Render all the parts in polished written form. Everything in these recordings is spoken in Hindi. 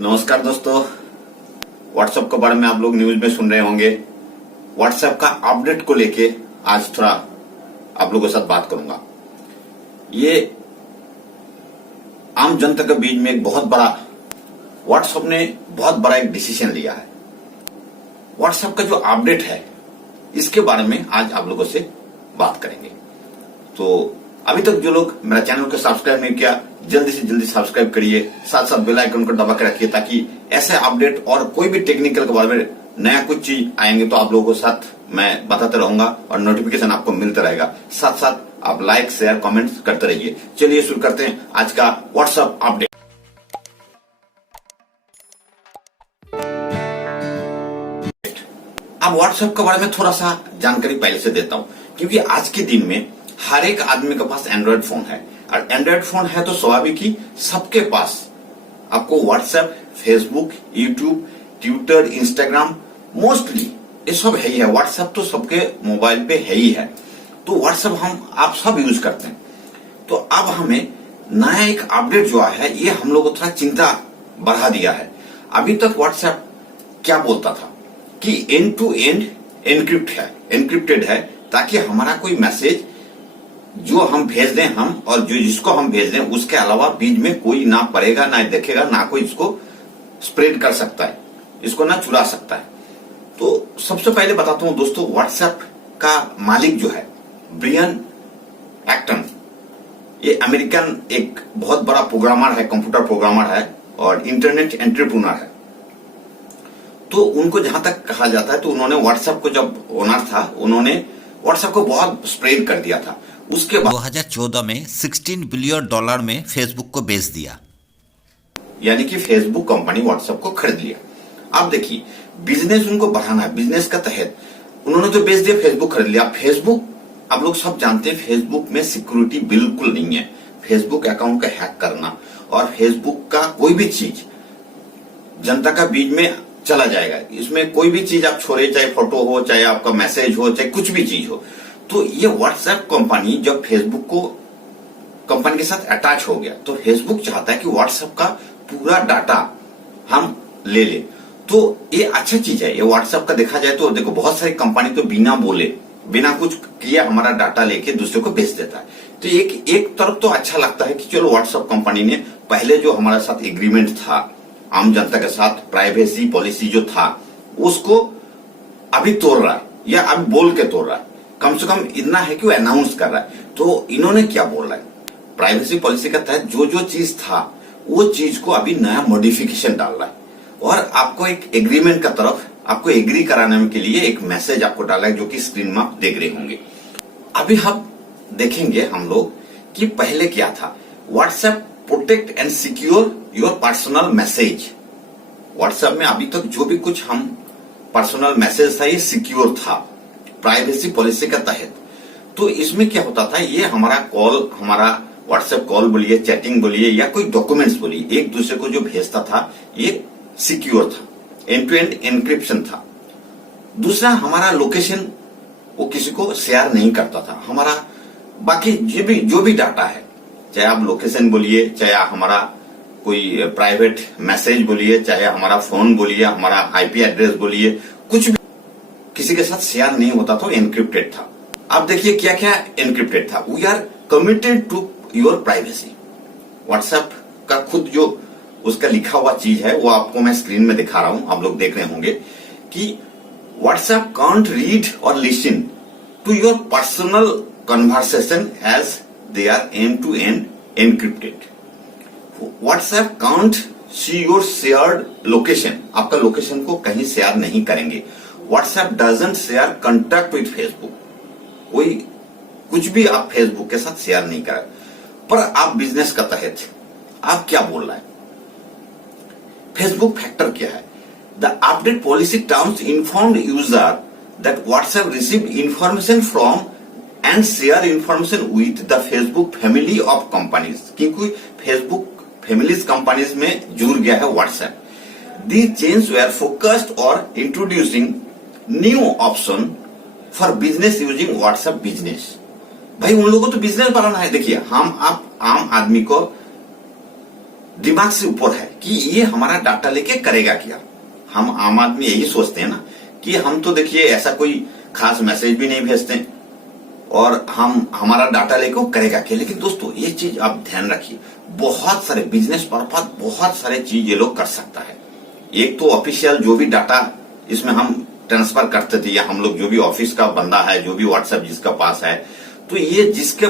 नमस्कार दोस्तों, व्हाट्सएप के बारे में आप लोग न्यूज में सुन रहे होंगे। व्हाट्सएप का अपडेट को लेके आज थोड़ा आप लोगों के साथ बात करूंगा। ये आम जनता के बीच में एक बहुत बड़ा व्हाट्सएप ने बहुत बड़ा एक डिसीजन लिया है। व्हाट्सएप का जो अपडेट है इसके बारे में आज आप लोगों से बात करेंगे। तो अभी तक जो लोग मेरा चैनल को सब्सक्राइब नहीं किया, जल्दी से जल्दी सब्सक्राइब करिए, साथ साथ बेल आइकन को दबा के रखिए ताकि ऐसे अपडेट और कोई भी टेक्निकल के बारे में नया कुछ चीज आएंगे तो आप लोगों के साथ मैं बताते रहूंगा और नोटिफिकेशन आपको मिलता रहेगा। साथ साथ आप लाइक शेयर कमेंट्स करते रहिए। चलिए शुरू करते हैं आज का व्हाट्सएप अपडेट। अब व्हाट्सएप के बारे में थोड़ा सा जानकारी पहले से देता हूं, क्योंकि आज के दिन में हर एक आदमी के पास एंड्रॉइड फोन है और एंड्रॉइड फोन है तो स्वाभाविक ही सबके पास आपको WhatsApp, Facebook, YouTube, Twitter, Instagram mostly ये सब है ही है। व्हाट्सएप तो सबके मोबाइल पे है ही है, तो व्हाट्सएप हम आप सब यूज करते हैं। तो अब हमें नया एक अपडेट जो आया है ये हम लोग को थोड़ा चिंता बढ़ा दिया है। अभी तक व्हाट्सएप क्या बोलता था कि एंड टू एंड एनक्रिप्टेड है ताकि हमारा कोई मैसेज जो हम भेज दें हम और जो जिसको हम भेज दें उसके अलावा बीच में कोई ना पढ़ेगा, ना देखेगा, ना कोई इसको स्प्रेड कर सकता है, इसको ना चुरा सकता है। तो सबसे पहले बताता हूं दोस्तों, व्हाट्सएप का मालिक जो है ब्रियन एक्टन, ये अमेरिकन एक बहुत बड़ा प्रोग्रामर है, कंप्यूटर प्रोग्रामर है और इंटरनेट एंटरप्रेन्योर है। तो उनको जहां तक कहा जाता है तो उन्होंने व्हाट्सएप को जब ओनर था उन्होंने व्हाट्सएप को बहुत स्प्रेड कर दिया था। उसके बाद 2014 में $16 बिलियन में फेसबुक को बेच दिया, यानी कि फेसबुक कंपनी व्हाट्सएप को खरीद लिया। अब देखिए बिजनेस उनको बढ़ाना है, बिजनेस का तहत उन्होंने तो बेच दिया, फेसबुक खरीद लिया। फेसबुक आप लोग सब जानते हैं फेसबुक में सिक्योरिटी बिल्कुल नहीं है। फेसबुक अकाउंट का हैक करना और फेसबुक का कोई भी चीज जनता का बीच में चला जाएगा। इसमें कोई भी चीज आप छोड़े, चाहे फोटो हो, चाहे आपका मैसेज हो, चाहे कुछ भी चीज हो। तो ये व्हाट्सएप कंपनी जब फेसबुक को कंपनी के साथ अटैच हो गया तो फेसबुक चाहता है कि व्हाट्सएप का पूरा डाटा हम ले ले। तो ये अच्छा चीज है। ये व्हाट्सएप का देखा जाए तो देखो बहुत सारी कंपनी तो बिना बोले, बिना कुछ किए हमारा डाटा लेके दूसरे को बेच देता है। तो एक तरफ तो अच्छा लगता है कि चलो व्हाट्सएप कंपनी ने पहले जो हमारे साथ एग्रीमेंट था आम जनता के साथ, प्राइवेसी पॉलिसी जो था उसको अभी तोड़ रहा है या अभी बोल के तोड़ रहा है। कम से कम इतना है कि वो अनाउंस कर रहा है। तो इन्होंने क्या बोल रहा है, प्राइवेसी पॉलिसी के तहत जो जो चीज था वो चीज को अभी नया मॉडिफिकेशन डाल रहा है और आपको एक एग्रीमेंट का तरफ आपको एग्री कराने के लिए एक मैसेज आपको डाला है जो कि स्क्रीन में आप देख रहे होंगे। अभी हम देखेंगे हम लोग कि पहले क्या था। WhatsApp protect and secure your personal message. WhatsApp में अभी तक जो भी कुछ हम पर्सनल मैसेज था ये सिक्योर था प्राइवेसी पॉलिसी के तहत। तो इसमें क्या होता था, ये हमारा कॉल, हमारा व्हाट्सएप कॉल बोलिए, चैटिंग बोलिए या कोई डॉक्यूमेंट्स बोलिए, एक दूसरे को जो भेजता था ये सिक्योर था, एंड टू एंड एनक्रिप्शन था। दूसरा हमारा लोकेशन वो किसी को शेयर नहीं करता था। हमारा बाकी जो भी डाटा है, चाहे आप लोकेशन बोलिए, चाहे हमारा कोई प्राइवेट मैसेज बोलिए, चाहे हमारा फोन बोलिए, हमारा आईपी एड्रेस बोलिए, कुछ भी किसी के साथ शेयर नहीं होता था, एनक्रिप्टेड था। अब देखिए क्या क्या एनक्रिप्टेड था। We are committed to your privacy. WhatsApp का खुद जो उसका लिखा हुआ चीज है वो आपको मैं स्क्रीन में दिखा रहा हूं, आप लोग देख रहे होंगे कि व्हाट्सएप कांट रीड और listen to your personal conversation as they are end to end encrypted. WhatsApp can't see your shared location. आपका लोकेशन को कहीं शेयर नहीं करेंगे। WhatsApp doesn't share contact with Facebook. कोई कुछ भी आप फेसबुक के साथ शेयर नहीं करें। पर आप बिजनेस का तहत आप क्या बोल रहे हैं, फेसबुक फैक्टर क्या है। The update policy terms informed user that WhatsApp received information from and share information with the Facebook family of companies, क्योंकि Facebook families companies में जुड़ गया है WhatsApp। These changes were focused on introducing new option for business using WhatsApp business। भाई उन लोगों को तो बिजनेस बनाना है। देखिए हम आप आम आदमी को दिमाग से ऊपर है कि ये हमारा डाटा लेके करेगा क्या। हम आम आदमी यही सोचते हैं ना कि हम तो देखिए ऐसा कोई खास मैसेज भी नहीं भेजते और हम हमारा डाटा लेके करेगा क्या। लेकिन दोस्तों ये चीज आप ध्यान रखिए, बहुत सारे बिजनेस पर्पज बहुत सारे चीज ये लोग कर सकता है। एक तो ऑफिशियल जो भी डाटा इसमें हम ट्रांसफर करते थे, या हम लोग जो भी ऑफिस का बंदा है, जो भी व्हाट्सएप जिसका पास है, तो ये जिसके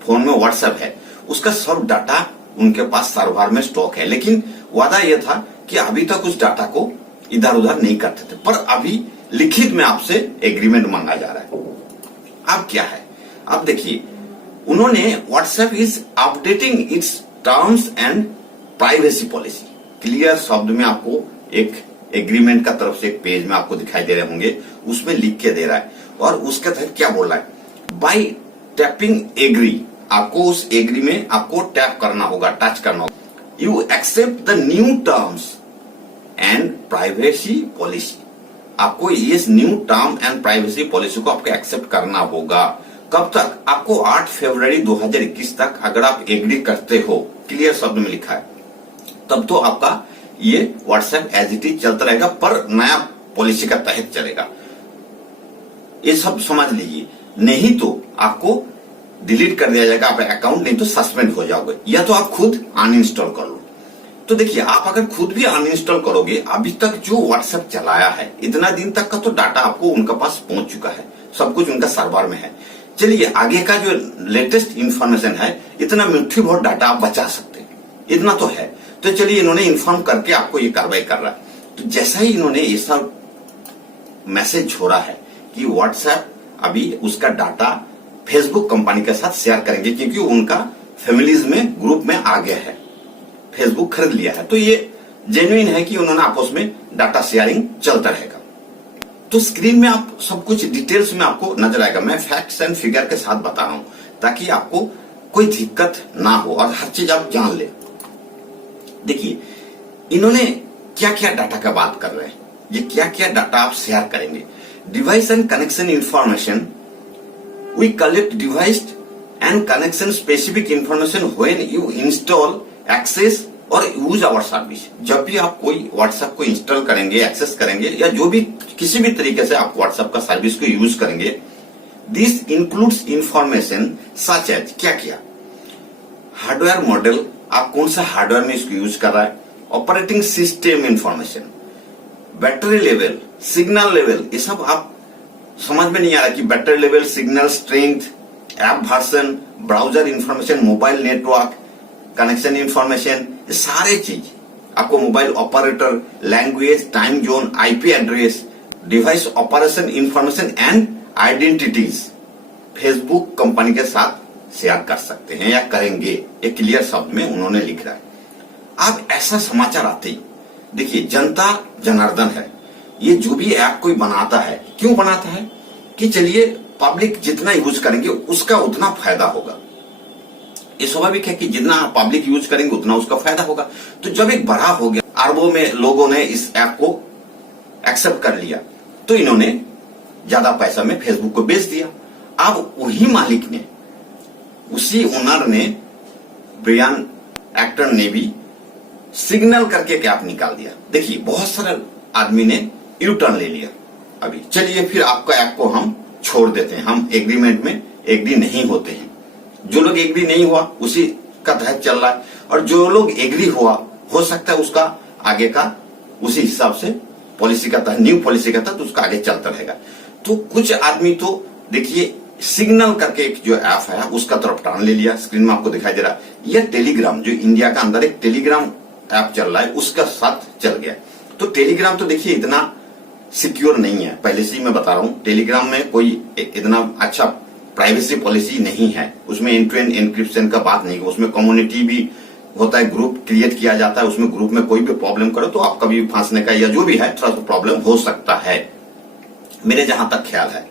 फोन में व्हाट्सएप है उसका सब डाटा उनके पास सर्वर में स्टॉक है। लेकिन वादा यह था कि अभी तक उस डाटा को इधर उधर नहीं करते थे, पर अभी लिखित में आपसे एग्रीमेंट मांगा जा रहा है। अब क्या है, अब देखिए उन्होंने WhatsApp is updating it's terms and privacy policy. Clear शब्द में आपको एक एग्रीमेंट का तरफ से एक पेज में आपको दिखाई दे रहे होंगे, उसमें लिख के दे रहा है और उसके तहत क्या बोल रहा है, बाय टैपिंग एग्री, आपको उस एग्री में आपको टैप करना होगा, टच करना होगा। You accept the new terms and privacy policy, आपको इस new term and privacy policy को आपको एक्सेप्ट करना होगा। कब तक, आपको 8 फरवरी 2021 तक अगर आप एग्री करते हो, क्लियर शब्द में लिखा है, तब तो आपका ये व्हाट्सएप एज इट इज चलता रहेगा, पर नया पॉलिसी का तहत चलेगा। ये सब समझ लीजिए, नहीं तो आपको डिलीट कर दिया जाएगा आपका अकाउंट, नहीं तो सस्पेंड हो जाओगे, या तो आप खुद अनइंस्टॉल कर लो। तो देखिए आप अगर खुद भी अनइंस्टॉल करोगे, अभी तक जो व्हाट्सएप चलाया है इतना दिन तक का तो डाटा आपको उनके पास पहुंच चुका है, सब कुछ उनका सर्वर में है। चलिए आगे का जो लेटेस्ट इंफॉर्मेशन है, इतना मुट्ठी भर डाटा आप बचा सकते हैं, इतना तो है। तो चलिए इन्होंने इन्फॉर्म करके आपको ये कार्रवाई कर रहा है। तो जैसा ही इन्होंने ये सब मैसेज छोड़ा है कि व्हाट्सएप अभी उसका डाटा फेसबुक कंपनी के साथ शेयर करेंगे, क्योंकि उनका फैमिलीज में ग्रुप में आ गया है, फेसबुक खरीद लिया है, तो ये जेन्युइन है कि उन्होंने आपस में डाटा शेयरिंग चलता रहेगा। तो स्क्रीन में आप सब कुछ डिटेल्स में आपको नजर आएगा, मैं फैक्ट्स एंड फिगर के साथ बता रहा हूं ताकि आपको कोई दिक्कत ना हो और हर चीज आप जान ले। देखिए इन्होंने क्या क्या डाटा का बात कर रहे हैं, ये क्या क्या डाटा आप शेयर करेंगे। Device and connection information, we collect device and connection specific information when you install, access और यूज आवर सर्विस। जब भी आप कोई व्हाट्सएप को इंस्टॉल करेंगे, एक्सेस करेंगे, या जो भी किसी भी तरीके से आप व्हाट्सएप का सर्विस को यूज करेंगे, this includes information such as, क्या किया, हार्डवेयर मॉडल, आप कौन सा हार्डवेयर में इसको यूज कर रहा है, operating system information, battery level, signal level. ये सब आप समझ में नहीं आ रहा कि battery level, signal strength, app version, browser information, mobile network connection information, ये सारे चीज आपको, mobile operator, language, time zone, IP address, device operation information and identities Facebook company के साथ शेयर कर सकते हैं या करेंगे। एक क्लियर शब्द में उन्होंने लिख रहा है। अब ऐसा समाचार आते ही देखिए, जनता जनार्दन है, ये जो भी ऐप कोई बनाता है, क्यों बनाता है कि चलिए पब्लिक जितना यूज करेंगे उसका उतना फायदा होगा। ये स्वाभाविक है कि जितना पब्लिक यूज करेंगे उतना उसका फायदा होगा। तो जब एक बड़ा हो गया, अरबों में लोगों ने इस ऐप को एक्सेप्ट कर लिया, तो इन्होंने ज्यादा पैसा में फेसबुक को बेच दिया। अब वही मालिक ने, उसी ओनर ने, ब्रियान एक्टर ने भी सिग्नल करके एक ऐप निकाल दिया। देखिए बहुत सारे आदमी ने यू टर्न ले लिया। अभी चलिए फिर आपका ऐप को हम छोड़ देते हैं, हम एग्रीमेंट में एग्री नहीं होते हैं। जो लोग एग्री नहीं हुआ उसी का तहत चल रहा है, और जो लोग एग्री हुआ हो सकता है उसका आगे का उसी हिसाब से पॉलिसी का तहत, न्यू पॉलिसी का तहत उसका आगे चलता रहेगा। तो कुछ आदमी तो देखिए सिग्नल करके एक जो ऐप है उसका तरफ टर्न ले लिया। स्क्रीन में आपको दिखाई दे रहा है यह टेलीग्राम, जो इंडिया का अंदर एक टेलीग्राम ऐप चल रहा है, उसका साथ चल गया। तो टेलीग्राम तो देखिए इतना सिक्योर नहीं है, पहले से ही मैं बता रहा हूं। टेलीग्राम में कोई इतना अच्छा प्राइवेसी पॉलिसी नहीं है, उसमें एंड टू एंड एन्क्रिप्शन का बात नहीं है, उसमें कम्युनिटी भी होता है, ग्रुप क्रिएट किया जाता है, उसमें ग्रुप में कोई भी प्रॉब्लम करो तो आपका भी फांसने का या जो भी है थोड़ा सा प्रॉब्लम हो सकता है, मेरे जहां तक ख्याल है।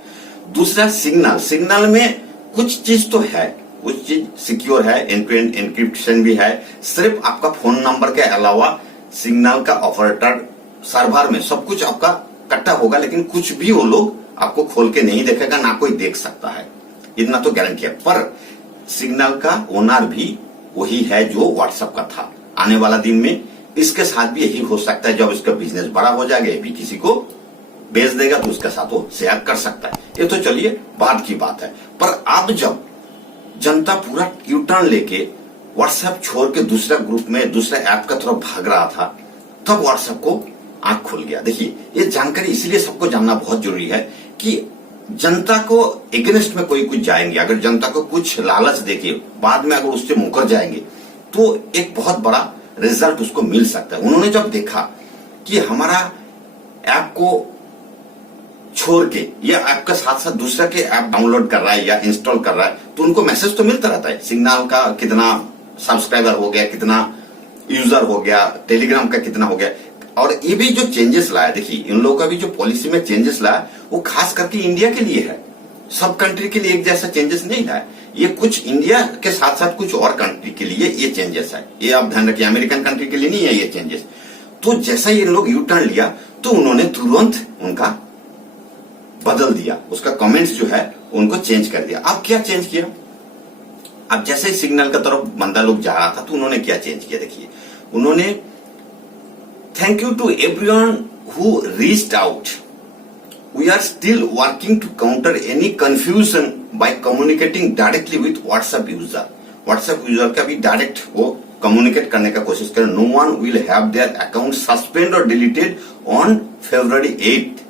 दूसरा सिग्नल, सिग्नल में कुछ चीज तो है, कुछ चीज सिक्योर है, एंड टू एंड एन्क्रिप्शन भी है। सिर्फ आपका फोन नंबर के अलावा सिग्नल का ऑपरेटर सर्वर में सब कुछ आपका कट्टा होगा, लेकिन कुछ भी वो लोग आपको खोल के नहीं देखेगा, ना कोई देख सकता है, इतना तो गारंटी है। पर सिग्नल का ओनर भी वही है जो व्हाट्सएप का था, आने वाला दिन में इसके साथ भी यही हो सकता है। जब इसका बिजनेस बड़ा हो जाएगा, ये भी किसी को बेच देगा तो उसके साथ वो शेयर कर सकता है। ये तो चलिए बाद की बात है। पर अब जब जनता पूरा यू टर्न लेके व्हाट्सएप छोड़ के दूसरा ग्रुप में, दूसरे ऐप का तरफ भाग रहा था, तब व्हाट्सएप को आंख खुल गया। देखिए, ये जानकारी इसलिए सबको जानना बहुत जरूरी है कि जनता को एगेंस्ट में कोई कुछ जाएंगे, अगर जनता को कुछ लालच देके बाद में अगर उससे मुकर जाएंगे तो एक बहुत बड़ा रिजल्ट उसको मिल सकता है। उन्होंने जब देखा कि हमारा ऐप को छोड़ के ये ऐप के साथ साथ दूसरा के ऐप डाउनलोड कर रहा है या इंस्टॉल कर रहा है, तो उनको मैसेज तो मिलता रहता है, सिग्नल का कितना सब्सक्राइबर हो गया, कितना यूजर हो गया, टेलीग्राम का कितना हो गया। और ये भी जो चेंजेस लाया, देखिए इन लोगों का भी जो पॉलिसी में चेंजेस लाया वो खास करके इंडिया के लिए है, सब कंट्री के लिए एक जैसा चेंजेस नहीं लाया। ये कुछ इंडिया के साथ साथ कुछ और कंट्री के लिए ये चेंजेस है। ये आप ध्यान रखिए, अमेरिकन कंट्री के लिए नहीं है ये चेंजेस। तो जैसा ये लोग यू टर्न लिया तो उन्होंने तुरंत उनका बदल दिया, उसका कमेंट्स जो है उनको चेंज कर दिया। अब क्या चेंज किया, अब जैसे ही सिग्नल की तरफ बंदा लोग जा रहा था तो उन्होंने क्या चेंज किया, देखिए उन्होंने thank you to everyone who reached out, we are still working to counter any confusion by communicating directly with WhatsApp user. WhatsApp user का भी डायरेक्ट वो कम्युनिकेट करने का कोशिश करें। No one will have their account suspend और deleted on February 8th।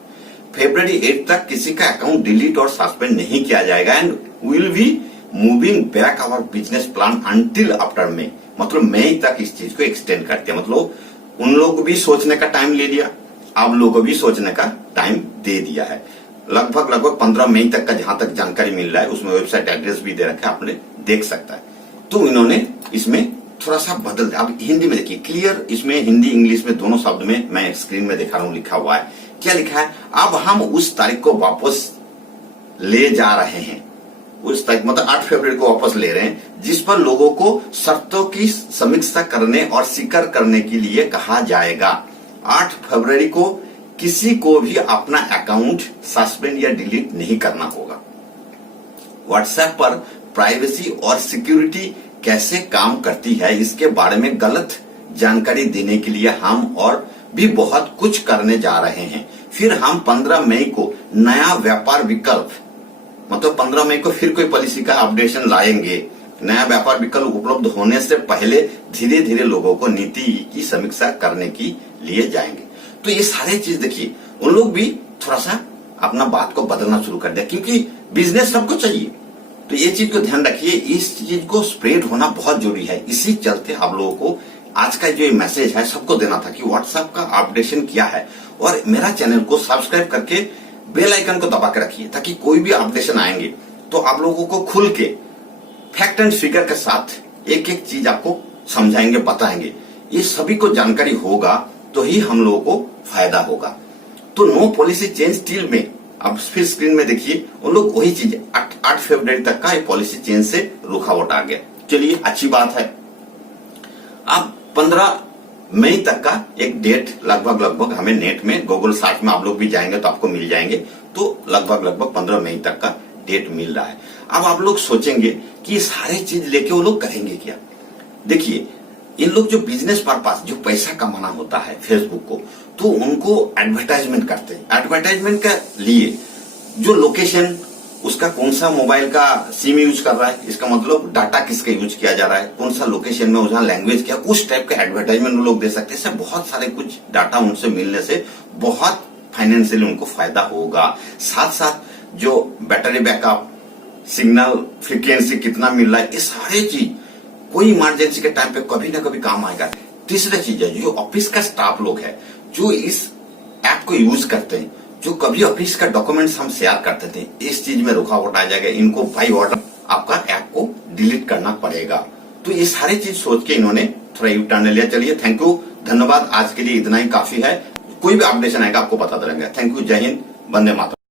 February 8 तक किसी का अकाउंट डिलीट और सस्पेंड नहीं किया जाएगा। And will be moving back our business plan until after May। मतलब मई तक इस चीज को एक्सटेंड करते हैं। मतलब उन लोग को भी सोचने का टाइम ले लिया, आप लोगों को भी सोचने का टाइम दे दिया है। लगभग 15 मई तक का जहां तक जानकारी मिल रहा है, उसमें वेबसाइट एड्रेस भी दे रखा है, आपने देख सकता है। तो इन्होंने इसमें थोड़ा सा बदल दिया। अब हिंदी में देखिए क्लियर, इसमें हिंदी इंग्लिश में दोनों शब्द में मैं स्क्रीन में दिखा रहा हूं, लिखा हुआ है। क्या लिखा है, अब हम उस तारीख को वापस ले जा रहे हैं, उस तारीख मतलब 8 फरवरी को वापस ले रहे हैं, जिस पर लोगों को शर्तों की समीक्षा करने और स्वीकार करने के लिए कहा जाएगा। 8 फरवरी को किसी को भी अपना अकाउंट सस्पेंड या डिलीट नहीं करना होगा। व्हाट्सएप पर प्राइवेसी और सिक्योरिटी कैसे काम करती है इसके बारे में गलत जानकारी देने के लिए हम और भी बहुत कुछ करने जा रहे हैं। फिर हम 15 मई को नया व्यापार विकल्प, मतलब 15 मई को फिर कोई पॉलिसी का अपडेशन लाएंगे। नया व्यापार विकल्प उपलब्ध होने से पहले धीरे धीरे लोगों को नीति की समीक्षा करने के लिए जाएंगे। तो ये सारे चीज देखिए, उन लोग भी थोड़ा सा अपना बात को बदलना शुरू कर दिया, क्योंकि बिजनेस सबको चाहिए। तो ये चीज को ध्यान रखिए, इस चीज को स्प्रेड होना बहुत जरूरी है। इसी चलते आप लोगों को आज का जो मैसेज है सबको देना था कि व्हाट्सएप का अपडेशन किया है, और मेरा चैनल को सब्सक्राइब करके बेल आइकन को दबा के रखिए, ताकि कोई भी अपडेशन आएंगे तो आप लोगों को खुल के फैक्ट एंड फिगर के साथ एक एक चीज आपको समझाएंगे, बताएंगे। ये सभी को जानकारी होगा तो ही हम लोगों को फायदा होगा। तो नो पॉलिसी चेंज टिल में, अब फिर स्क्रीन में देखिए उन लोग वही चीज 8 फरवरी तक का ये पॉलिसी चेंज से रुकावट आ गया। चलिए अच्छी बात है। अब 15 मई तक का एक डेट लगभग हमें नेट में गूगल सर्च में आप लोग भी जाएंगे तो आपको मिल जाएंगे। तो लगभग 15 मई तक का डेट मिल रहा है। अब आप लोग सोचेंगे कि सारे चीज लेके वो लोग करेंगे क्या। देखिए, इन लोग जो बिजनेस पर्पस, जो पैसा कमाना होता है फेसबुक को, तो उनको एडवर्टाइजमेंट करते हैं। एडवर्टाइजमेंट के लिए जो लोकेशन, उसका कौन सा मोबाइल का सिम यूज कर रहा है, इसका मतलब डाटा किसका यूज किया जा रहा है, कौन सा लोकेशन में जहां लैंग्वेज क्या, उस टाइप का एडवर्टाइजमेंट वो लोग दे सकते हैं। इससे बहुत सारे कुछ डाटा उनसे मिलने से बहुत फाइनेंशियली उनको फायदा होगा। साथ साथ जो बैटरी बैकअप, सिग्नल फ्रीक्वेंसी कितना मिल रहा है, ये सारे चीज कोई इमरजेंसी के टाइम पे कभी ना कभी काम आएगा। तीसरी चीज है, जो ऑफिस का स्टाफ लोग है जो इस ऐप को यूज करते हैं, जो कभी ऑफिस का डॉक्यूमेंट्स हम शेयर करते थे, इस चीज में रुकावट आ जाएगा। इनको बाय ऑर्डर आपका ऐप को डिलीट करना पड़ेगा। तो ये सारी चीज सोच के इन्होंने थोड़ा यू टर्न लिया। चलिए, थैंक यू, धन्यवाद। आज के लिए इतना ही काफी है। कोई भी अपडेशन आएगा आपको बताते रहेंगे। थैंक यू, जय हिंद, वंदे मातरम।